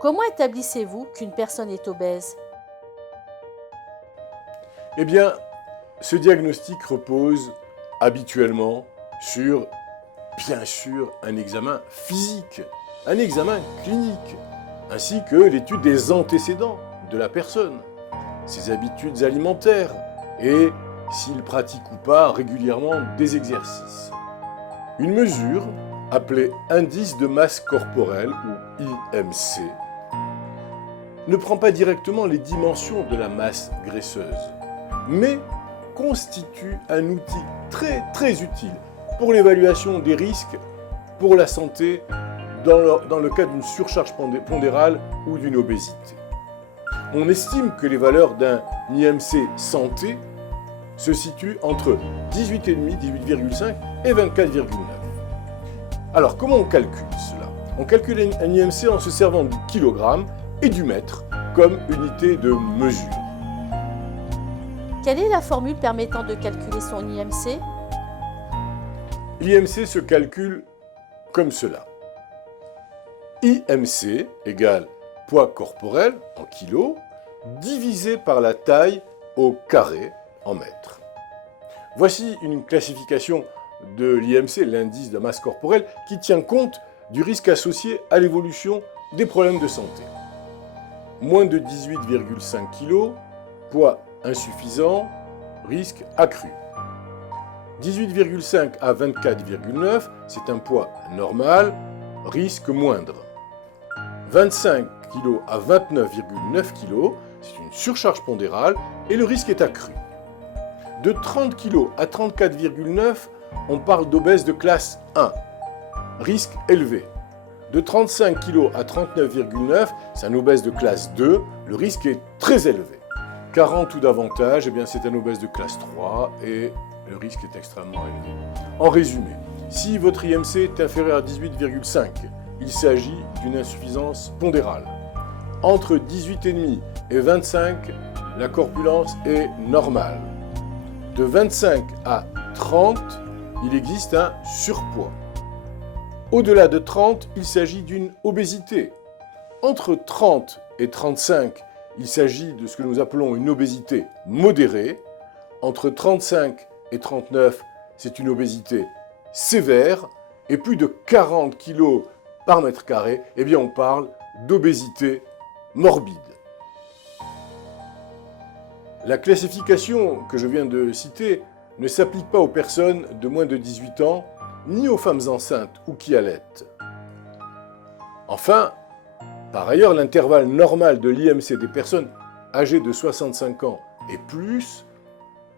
Comment établissez-vous qu'une personne est obèse? Eh bien, ce diagnostic repose habituellement sur, bien sûr, un examen physique, un examen clinique, ainsi que l'étude des antécédents de la personne, ses habitudes alimentaires et s'il pratique ou pas régulièrement des exercices. Une mesure, appelée indice de masse corporelle ou IMC, ne prend pas directement les dimensions de la masse graisseuse, mais constitue un outil très utile pour l'évaluation des risques pour la santé dans le cas d'une surcharge pondérale ou d'une obésité. On estime que les valeurs d'un IMC santé se situent entre 18,5, 18,5 et 24,9. Alors, comment on calcule cela? On calcule un IMC en se servant du kilogramme et du mètre comme unité de mesure. Quelle est la formule permettant de calculer son IMC? L'IMC se calcule comme cela. IMC égale poids corporel en kilos divisé par la taille au carré en mètres. Voici une classification de l'IMC, l'indice de masse corporelle, qui tient compte du risque associé à l'évolution des problèmes de santé. Moins de 18,5 kg, poids insuffisant, risque accru. 18,5 à 24,9, c'est un poids normal, risque moindre. 25 kg à 29,9 kg, c'est une surcharge pondérale et le risque est accru. De 30 kg à 34,9, on parle d'obèse de classe 1, risque élevé. De 35 kg à 39,9, c'est un obèse de classe 2, le risque est très élevé. 40 ou davantage, eh bien c'est un obèse de classe 3 et le risque est extrêmement élevé. En résumé, si votre IMC est inférieur à 18,5, il s'agit d'une insuffisance pondérale. Entre 18,5 et 25, la corpulence est normale. De 25 à 30, il existe un surpoids. Au-delà de 30, il s'agit d'une obésité. Entre 30 et 35, il s'agit de ce que nous appelons une obésité modérée. Entre 35 et 39, c'est une obésité sévère. Et plus de 40 kg par mètre carré, eh bien on parle d'obésité morbide. La classification que je viens de citer ne s'applique pas aux personnes de moins de 18 ans, ni aux femmes enceintes ou qui allaitent. Enfin, par ailleurs, l'intervalle normal de l'IMC des personnes âgées de 65 ans et plus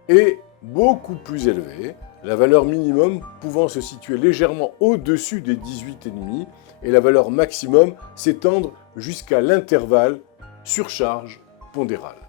est beaucoup plus élevé, la valeur minimum pouvant se situer légèrement au-dessus des 18,5 et la valeur maximum s'étendre jusqu'à l'intervalle surcharge pondérale.